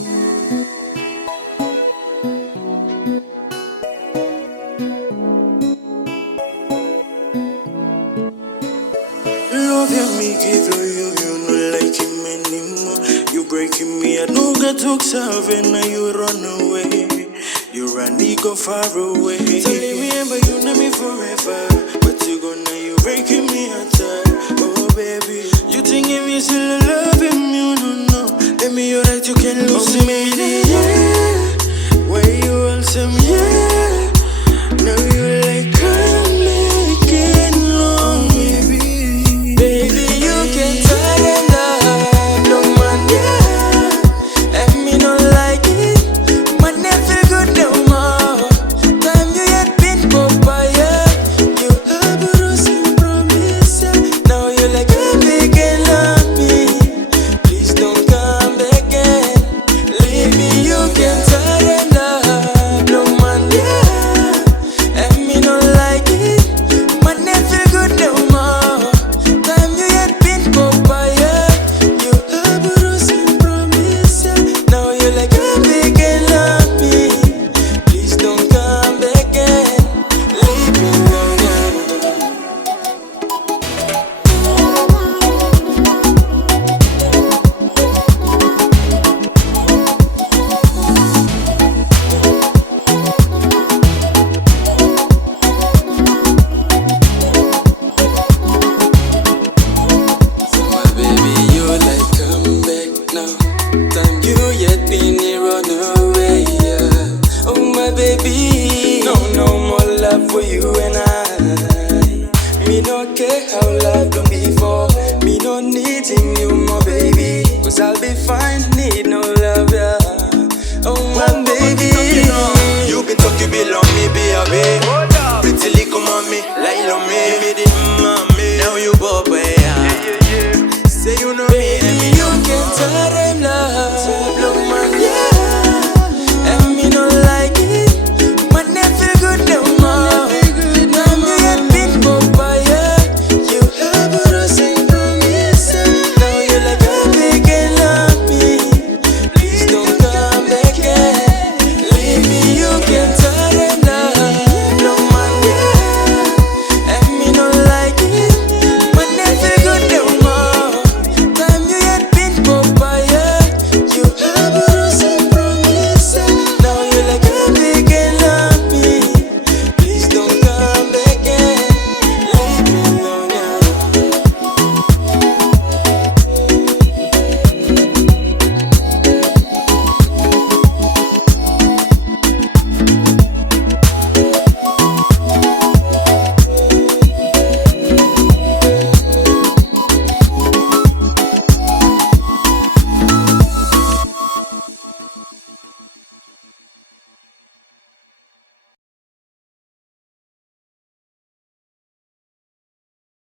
Love you, me give you not like him anymore. You breaking me, I don't get to serving, now you run away. You run, you go far away. Tell me, but you know me forever. But you go now, you breaking me heart. Oh baby, you thinking me still loving me, you don't know. Let me hear that you can lose me, yeah. Where you all some, yeah. Now you like I'm making long, baby. Baby, you can tell them love, no man, yeah. And me no like it, man, never good no more. Time you yet been papaya, you have a rosy promise, yeah. Now you like a big and love me. Please don't come back again. Leave me, you can tell them love, no man, yeah. And me no like it, man, never good no more. Time you yet been papaya, you have a rosy promise, yeah. Now you like a big and love me. Please don't come back again. Leave me alone. My baby, you like come back now. Time you yet been here run away, yeah. Oh my baby, no more love for you and I. Me no care how life done before. Me no needing you more, baby. Cause I'll be fine, need no love, yeah. Oh my baby, You been talking below me, baby. Pretty little mommy, lie on me. You made it, mommy. Now you bop, yeah. Say you know me, baby, and me you no can more. tell